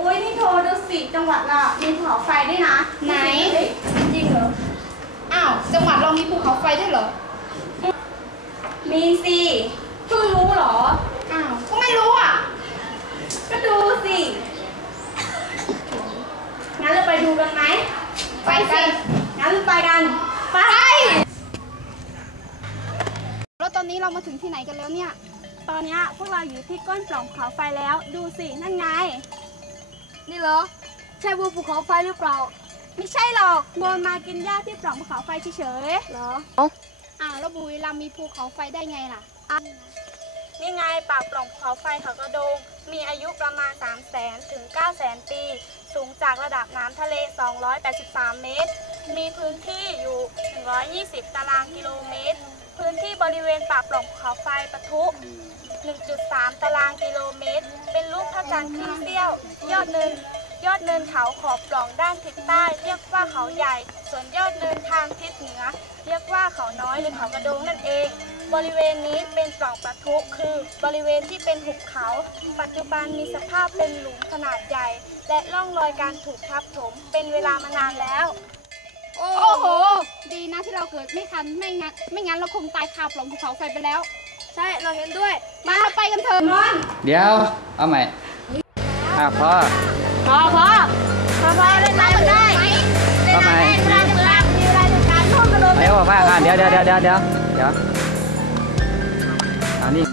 อุ้ยนี่โทรดูสิจังหวัดเรามีภูเขาไฟด้วยนะไหนจริงเหรออ้าวจังหวัดเรามีภูเขาไฟด้วยเหรอมีสิเพิ่งรู้เหรออ้าวก็ไม่รู้อ่ะก็ดูสิงั้นเราไปดูกันไหมไปสิงั้นไปกันไปแล้วตอนนี้เรามาถึงที่ไหนกันแล้วเนี่ยตอนนี้พวกเราอยู่ที่ก้นปล่องภูเขาไฟแล้วดูสินั่นไงนี่เหรอใช่ภูเขาไฟหรือเปล่าไม่ใช่หรอกโมนมากินหญ้าที่ปล่องภูเขาไฟเฉยๆเหรออ้าวแล้วบุรีรัมย์มีภูเขาไฟได้ไงล่ะนี่ไงปากปล่องภูเขาไฟเขากระโดงมีอายุประมาณ 300,000 ถึง 900,000 ปีสูงจากระดับน้ำทะเล283 เมตรมีพื้นที่อยู่120 ตารางกิโลเมตรพื้นที่บริเวณปากปล่องภูเขาไฟปะทุ 1.3 ตารางกิโลเมตรเป็นรูปพระจันทร์ครึ่งเสี้ยวยอดเนินเขาขอบปล่องด้านทิศใต้เรียกว่าเขาใหญ่ส่วนยอดเนินทางทิศเหนือเรียกว่าเขาน้อยหรือเขากระโดงนั่นเองบริเวณนี้เป็นปล่องปะทุคือบริเวณที่เป็นหุบเขาปัจจุบันมีสภาพเป็นหลุมขนาดใหญ่และร่องรอยการถูกทับถมเป็นเวลามานานแล้วโอ้โหดีนะที่เราเกิดไม่ทันไม่งั้นเราคงตายคาปล่องภูเขาไฟไปแล้วใช่เราเห็นด้วยมาเราไปกันเถอะเดี๋ยวเอาใหม่พ่อเล่นน้ำได้เล่นน้ำได้มีเวลาในการท่องกระโดดไปบอกว่าเดี๋ยวอันนี้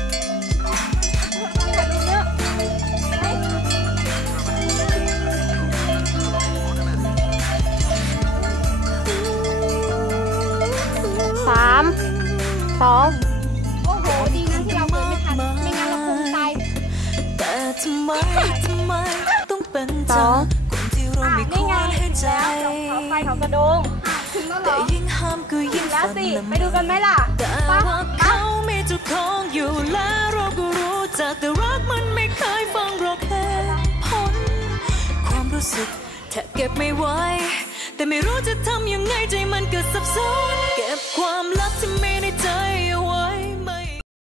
3 2โอ้โหดีนะที่เราเกิดไม่ทันไม่งั้นเราคงตายแต่ทำไมต้องเป็นเธอคนที่เราไม่ควรให้ใจเขาไฟเขากระโดงถึงแล้วเหรแต่อยิ่งห้ามก็ยิ่งแล้วสิไปดูกันไหมล่ะแต่ว่าเขาไม่เจ้าของอยู่แล้วเราก็รู้จักแต่รักมันไม่เคยฟังหรอกเหตุผลความรู้สึกแทบเก็บไม่ไหวแต่ไม่รู้จะทำยังไงใจมันเกิดสับสนเก็บความลับที่มีในใจ